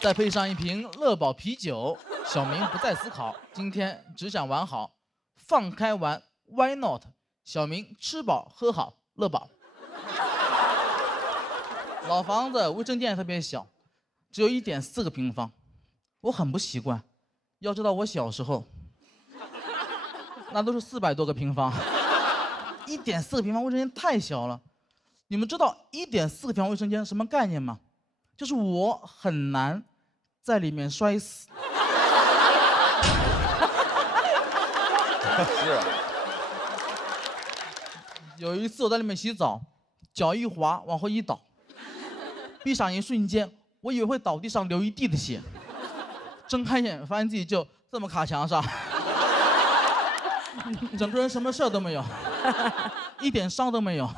再配上一瓶乐宝啤酒，小明不再思考，今天只想玩好，放开玩 ，Why not？ 小明吃饱喝好，乐宝。老房子卫生间也特别小，只有1.4个平方，我很不习惯。要知道我小时候，那都是400多个平方，1.4个平方卫生间太小了。你们知道1.4个平方卫生间什么概念吗？就是我很难在里面摔死。是。有一次我在里面洗澡，脚一滑往后一倒，闭上一瞬间，我以为会倒地上流一地的血，睁开眼发现自己就这么卡墙上，整个人什么事都没有，一点伤都没有，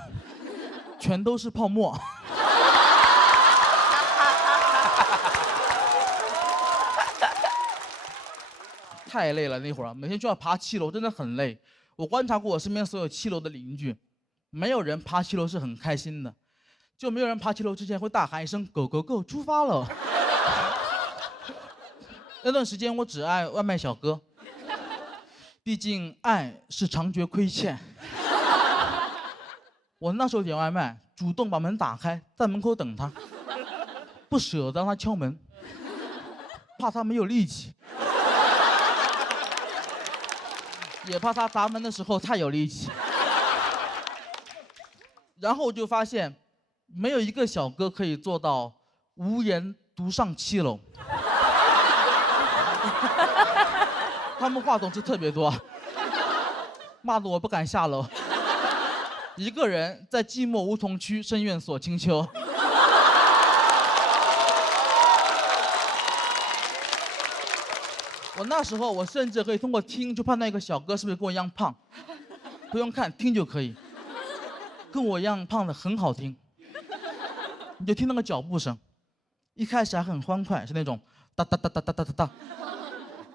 全都是泡沫。太累了，那会儿每天就要爬7楼，真的很累。我观察过我身边所有7楼的邻居，没有人爬7楼是很开心的，就没有人爬7楼之前会大喊一声 “Go Go Go”， 出发了。那段时间我只爱外卖小哥，毕竟爱是常觉亏欠。我那时候点外卖，主动把门打开，在门口等他，不舍得让他敲门，怕他没有力气。也怕他砸门的时候太有力气。然后我就发现，没有一个小哥可以做到无言独上7楼。他们话总是特别多，骂得我不敢下楼。一个人在寂寞梧桐区深院锁清秋。我那时候，我甚至可以通过听就判断一个小哥是不是跟我一样胖，不用看，听就可以。跟我一样胖的很好听，你就听那个脚步声，一开始还很欢快，是那种哒哒哒哒哒哒哒哒，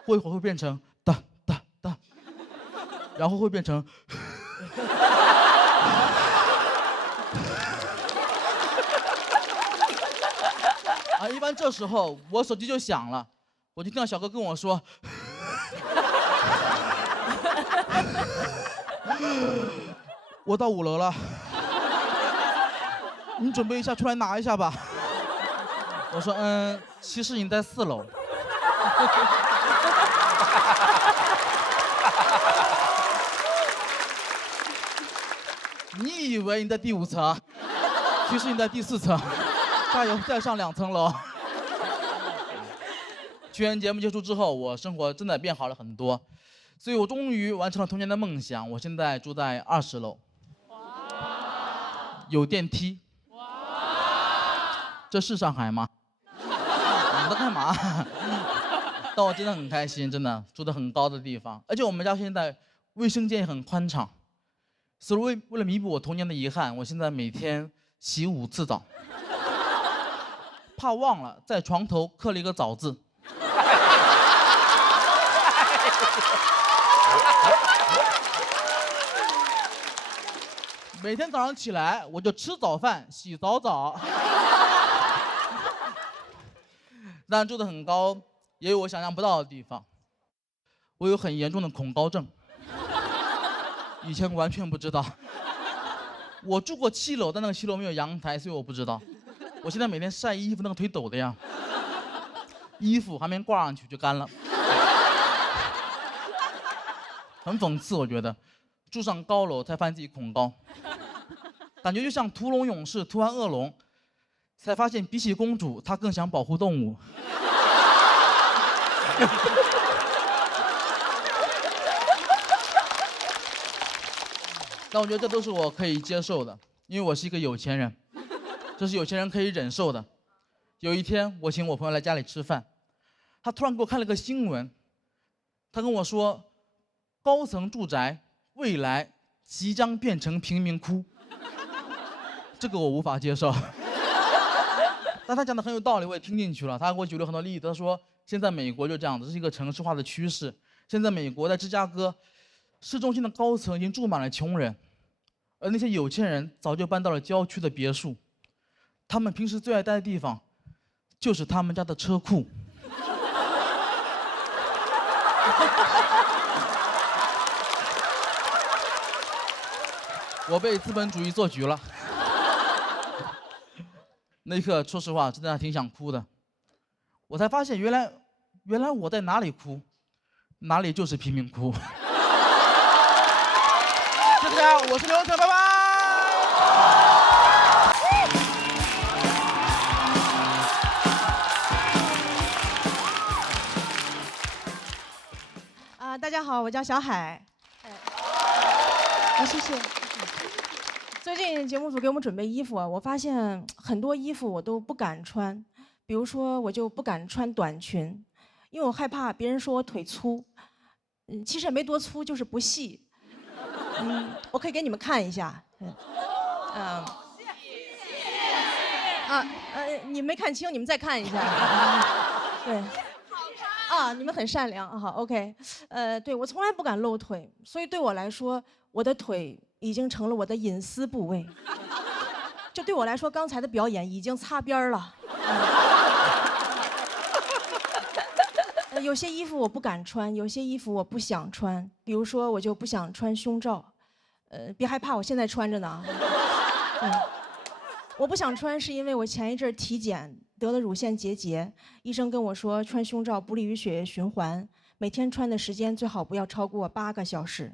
过一会儿会变成哒哒哒，然后会变成啊，一般这时候我手机就响了，我就听到小哥跟我说我到5楼了，你准备一下出来拿一下吧。我说其实你在4楼。你以为你在第5层，其实你在第4层，加油，再上2层楼。去年节目结束之后，我生活真的变好了很多，所以我终于完成了童年的梦想。我现在住在20楼，有电梯。这是上海吗？你们在干嘛？但我真的很开心，真的住得很高的地方，而且我们家现在卫生间也很宽敞。所以为了弥补我童年的遗憾，我现在每天洗5次澡，怕忘了在床头刻了一个早字。每天早上起来我就吃早饭，洗早澡。当然住得很高，也有我想象不到的地方。我有很严重的恐高症，以前完全不知道。我住过7楼，但那个7楼没有阳台，所以我不知道。我现在每天晒衣服，那个腿抖的呀，衣服还没挂上去就干了，很讽刺。我觉得住上高楼才发现自己恐高，感觉就像屠龙勇士屠完恶龙，才发现比起公主，他更想保护动物。但我觉得这都是我可以接受的，因为我是一个有钱人，这是有钱人可以忍受的。有一天，我请我朋友来家里吃饭，他突然给我看了个新闻，他跟我说，高层住宅未来即将变成贫民窟，这个我无法接受。但他讲的很有道理，我也听进去了。他给我举了很多例子，他说现在美国就这样子，这是一个城市化的趋势。现在美国在芝加哥市中心的高层已经住满了穷人，而那些有钱人早就搬到了郊区的别墅。他们平时最爱待的地方，就是他们家的车库。我被资本主义做局了。那一刻，说实话，真的还挺想哭的。我才发现，原来我在哪里哭，哪里就是贫民窟。谢谢大家，我是刘成，拜拜。大家好，我叫小海。谢谢。最近节目组给我们准备衣服啊，我发现很多衣服我都不敢穿，比如说我就不敢穿短裙，因为我害怕别人说我腿粗。其实也没多粗，就是不细。我可以给你们看一下。你没看清，你们再看一下。对。你们很善良，好 ，OK， 对我从来不敢露腿，所以对我来说，我的腿已经成了我的隐私部位。这对我来说，刚才的表演已经擦边了。有些衣服我不敢穿，有些衣服我不想穿，比如说我就不想穿胸罩，别害怕，我现在穿着呢。我不想穿是因为我前一阵体检得了乳腺结节，医生跟我说穿胸罩不利于血液循环，每天穿的时间最好不要超过8个小时。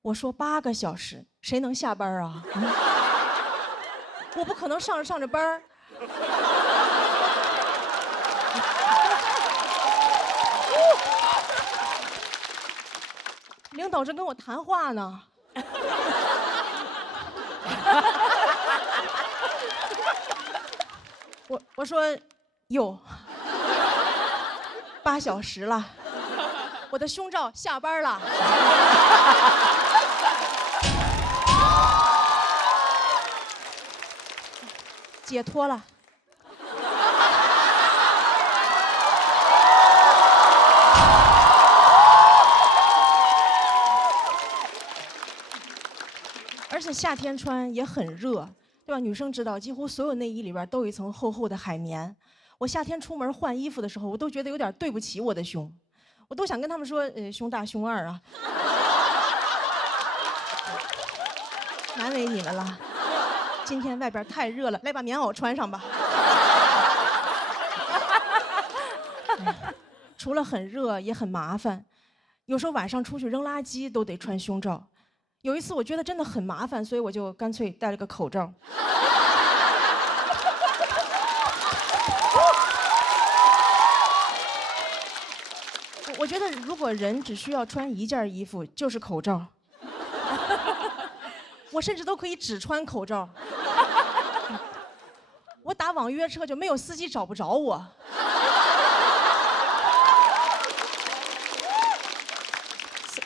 我说8个小时，谁能下班啊？我不可能上着班儿。领导正跟我谈话呢。我说哟，8小时了，我的胸罩下班了。解脱了。而且夏天穿也很热，对吧？女生知道，几乎所有内衣里边都有一层厚厚的海绵。我夏天出门换衣服的时候，我都觉得有点对不起我的胸，我都想跟他们说，胸大胸二啊，难为你们了。今天外边太热了，来把棉袄穿上吧。除了很热，也很麻烦，有时候晚上出去扔垃圾都得穿胸罩。有一次我觉得真的很麻烦，所以我就干脆戴了个口罩。我觉得如果人只需要穿一件衣服，就是口罩。我甚至都可以只穿口罩。我打网约车就没有司机找不着我。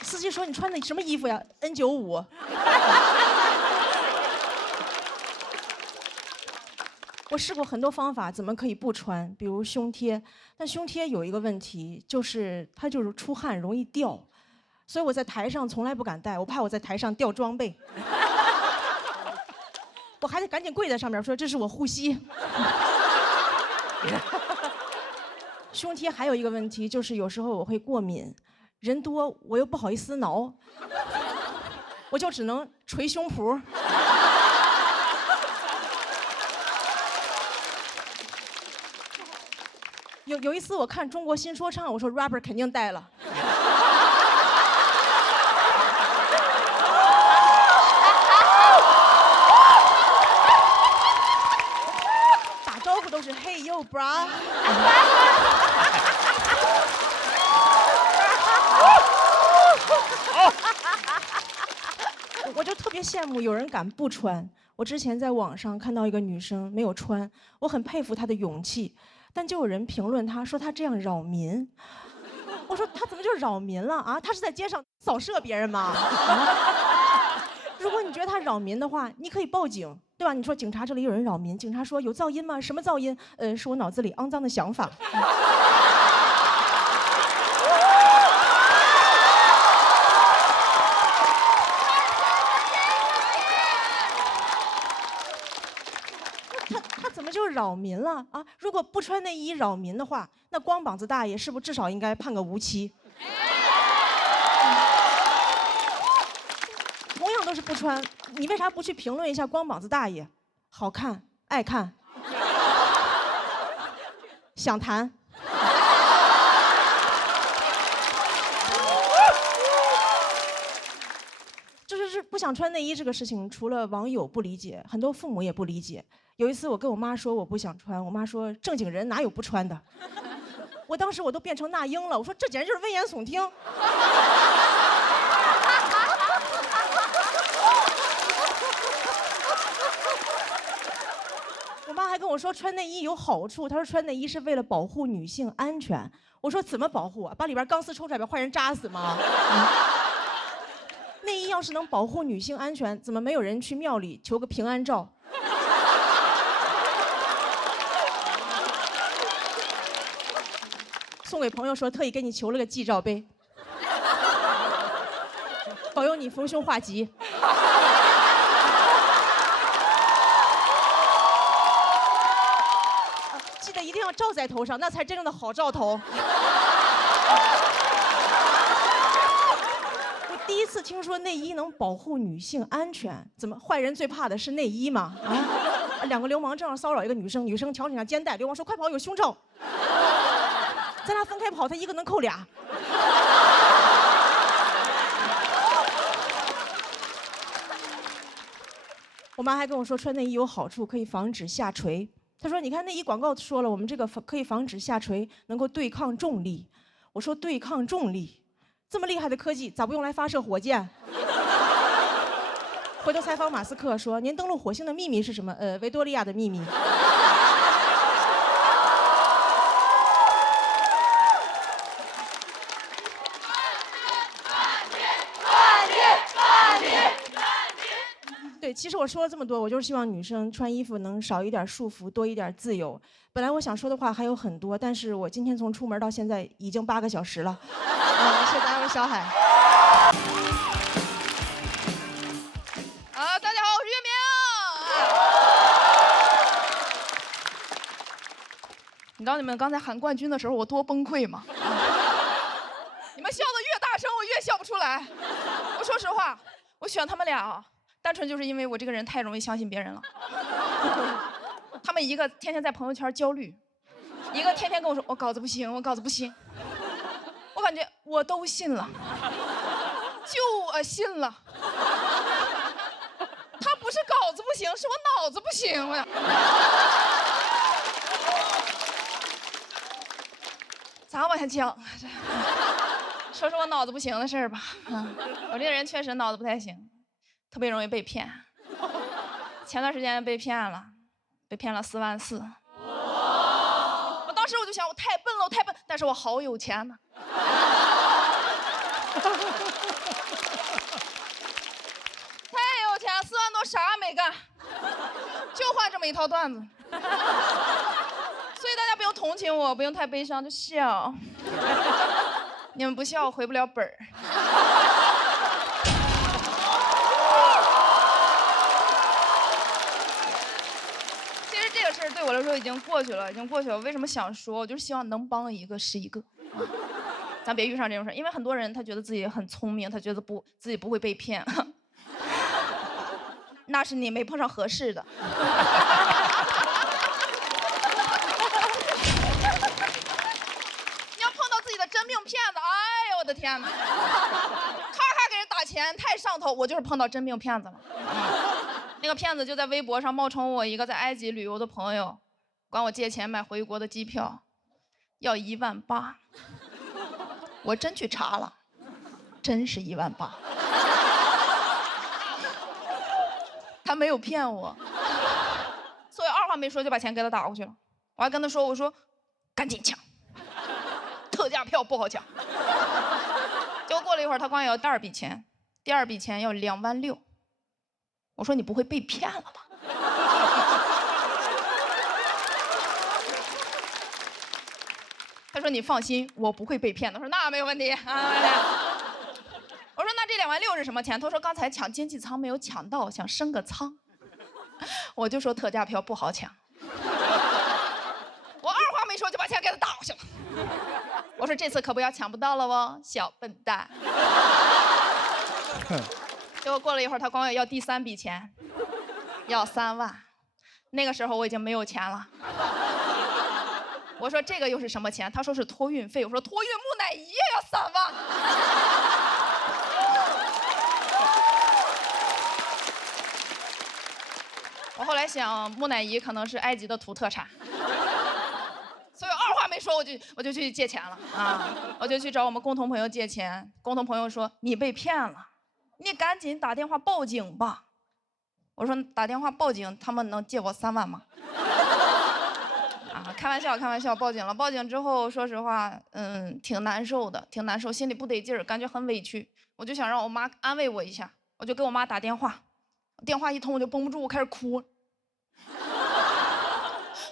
司机说：“你穿的什么衣服呀 ？N95。”我试过很多方法，怎么可以不穿？比如胸贴，但胸贴有一个问题，就是它就是出汗容易掉，所以我在台上从来不敢戴，我怕我在台上掉装备。我还得赶紧跪在上面说：“这是我护膝。”胸贴还有一个问题，就是有时候我会过敏。人多我又不好意思挠，我就只能捶胸脯。有一次我看中国新说唱，我说 rapper 肯定带了。打招呼都是 Hey yo bra。我就特别羡慕有人敢不穿。我之前在网上看到一个女生没有穿，我很佩服她的勇气，但就有人评论她说她这样扰民。我说她怎么就扰民了啊？她是在街上扫射别人吗？如果你觉得她扰民的话，你可以报警，对吧？你说警察这里有人扰民，警察说有噪音吗？什么噪音？是我脑子里肮脏的想法。他怎么就扰民了啊？如果不穿内衣扰民的话，那光膀子大爷是不是至少应该判个无期？同样都是不穿，你为啥不去评论一下光膀子大爷？好看，爱看，想谈。就是不想穿内衣这个事情，除了网友不理解，很多父母也不理解。有一次我跟我妈说我不想穿，我妈说正经人哪有不穿的。我当时我都变成那英了，我说这简直就是危言耸听。我妈还跟我说穿内衣有好处，她说穿内衣是为了保护女性安全。我说怎么保护啊？把里边钢丝抽出来把坏人扎死吗？内衣要是能保护女性安全，怎么没有人去庙里求个平安照？送给朋友说特意给你求了个祭照杯，保佑你逢凶化吉。记得一定要罩在头上，那才真正的好兆头。我第一次听说内衣能保护女性安全，怎么坏人最怕的是内衣吗？啊，两个流氓正要骚扰一个女生，女生挑起上肩带，流氓说快跑，有胸罩。咱俩分开跑，他一个能扣俩。我妈还跟我说穿内衣有好处，可以防止下垂。她说：“你看内衣广告说了，我们这个可以防止下垂，能够对抗重力。”我说：“对抗重力，这么厉害的科技，咋不用来发射火箭？”回头采访马斯克说：“您登陆火星的秘密是什么？维多利亚的秘密。”对，其实我说了这么多，我就是希望女生穿衣服能少一点束缚，多一点自由。本来我想说的话还有很多，但是我今天从出门到现在已经8个小时了。谢谢大家，我是小海。大家好，我是月明。你知道你们刚才喊冠军的时候我多崩溃吗？你们笑得越大声，我越笑不出来。我说实话，我选他们俩，单纯就是因为我这个人太容易相信别人了。他们一个天天在朋友圈焦虑，一个天天跟我说我稿子不行，我稿子不行。我感觉我都信了，就我信了。他不是稿子不行，是我脑子不行了。咋往下讲？说说我脑子不行的事儿吧。我这个人确实脑子不太行，特别容易被骗。前段时间被骗了4万4。我当时我就想，我太笨了，我太笨，但是我好有钱呢。太有钱，4万多啥没干，就换这么一套段子。所以大家不用同情我，不用太悲伤，就笑。你们不笑，我回不了本儿。其实这个事儿对我来说已经过去了，我为什么想说？我就是希望能帮一个是一个。咱别遇上这种事儿，因为很多人他觉得自己很聪明，他觉得自己不会被骗。那是你没碰上合适的。真命骗子，哎呦我的天哪！咔咔给人打钱，太上头。我就是碰到真命骗子了。那个骗子就在微博上冒充我一个在埃及旅游的朋友，管我借钱买回国的机票，要1万8。我真去查了，真是1万8。他没有骗我，所以二话没说就把钱给他打过去了。我还跟他说，我说赶紧抢。特价票不好抢。结果过了一会儿，他管我要第二笔钱要2万6。我说你不会被骗了吧？他说你放心，我不会被骗的。我说那没有问题。我说那这2万6是什么钱？他说刚才抢经济舱没有抢到，想升个舱。我就说特价票不好抢。我二话没说就把钱给他打过去了。我说这次可不要抢不到了哦，小笨蛋。结果过了一会儿，他管我要第3笔钱，要3万。那个时候我已经没有钱了。我说这个又是什么钱？他说是托运费。我说托运木乃伊也要3万。我后来想，木乃伊可能是埃及的土特产。所以二话没说，我就去借钱了啊！我就去找我们共同朋友借钱。共同朋友说你被骗了，你赶紧打电话报警吧。我说打电话报警，他们能借我3万吗？啊，开玩笑，报警了。报警之后，说实话，挺难受的，心里不得劲儿，感觉很委屈。我就想让我妈安慰我一下，我就给我妈打电话，电话一通我就绷不住，我开始哭。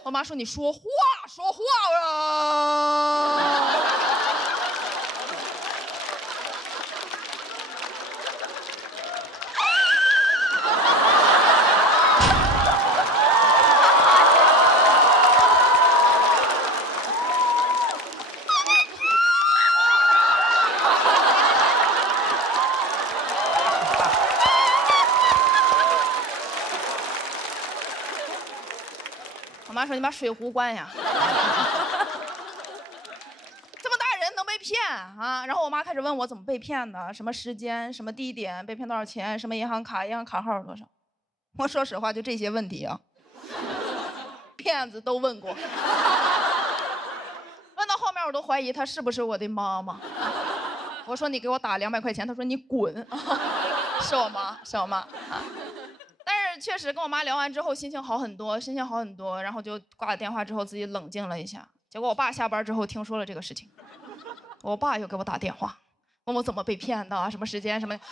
我妈说你说话啊！我妈说你把水壶关呀。这么大人能被骗啊？然后我妈开始问我怎么被骗的，什么时间、什么地点、被骗多少钱、什么银行卡号多少。我说实话，就这些问题啊，骗子都问过。问到后面我都怀疑他是不是我的妈妈。我说你给我打200块钱，他说你滚。是我妈，是我妈啊。但是确实跟我妈聊完之后，心情好很多，然后就挂了电话之后自己冷静了一下。结果我爸下班之后听说了这个事情，我爸又给我打电话，问我怎么被骗的啊，什么时间什么的。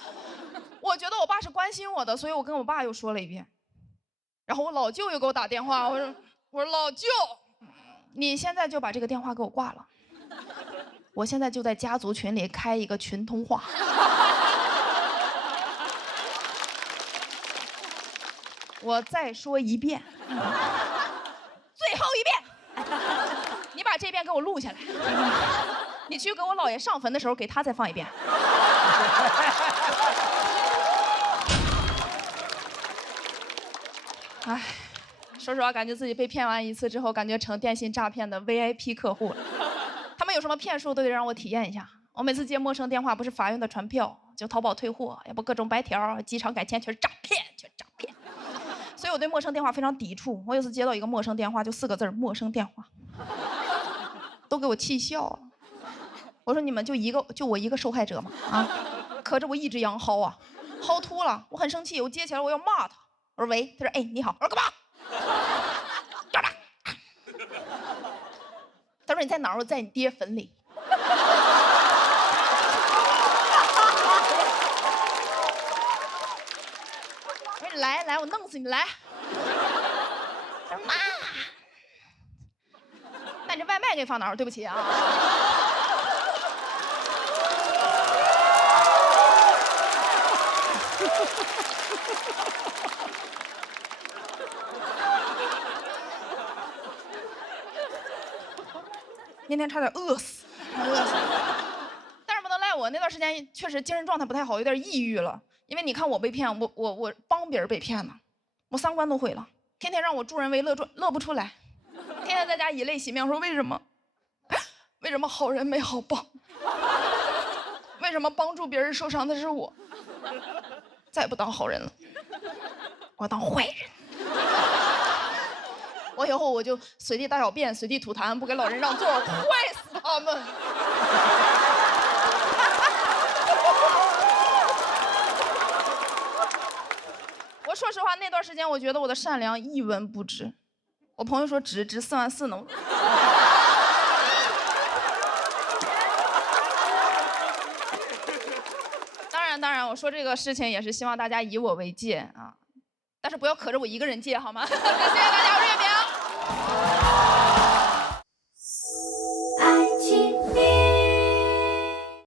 我觉得我爸是关心我的，所以我跟我爸又说了一遍。然后我老舅又给我打电话，我说老舅，你现在就把这个电话给我挂了，我现在就在家族群里开一个群通话。我再说一遍，最后一遍，你把这遍给我录下来，你去给我姥爷上坟的时候给他再放一遍。哎，说实话，感觉自己被骗完一次之后，感觉成电信诈骗的 VIP 客户了。他们有什么骗术都得让我体验一下。我每次接陌生电话，不是法院的传票，就淘宝退货，要不各种白条、机场改签，全是诈骗，全是诈骗。所以我对陌生电话非常抵触。我有次接到一个陌生电话，就4个字：陌生电话，都给我气笑了。我说你们就我一个受害者吗？啊，可着我一直羊薅啊，薅秃了，我很生气，我接起来我要骂他。我说喂，他说哎你好，我说干嘛？干嘛？他说你在哪儿？我在你爹坟里。我说你来，我弄死你来。他说妈，那你这外卖给你放哪儿？对不起啊。那天差点饿死，但是不能赖我，那段时间确实精神状态不太好，有点抑郁了。因为你看我被骗，我帮别人被骗呢，我3观都毁了，天天让我助人为乐，乐不出来，天天在家以泪洗面，说为什么好人没好报，为什么帮助别人受伤的是我，再不当好人了，我要当坏人。我以后我就随地大小便，随地吐痰，不给老人让座，坏死他们！我说实话，那段时间我觉得我的善良一文不值。我朋友说值44000呢。当然，我说这个事情也是希望大家以我为戒啊，但是不要可着我一个人戒好吗？谢谢大家。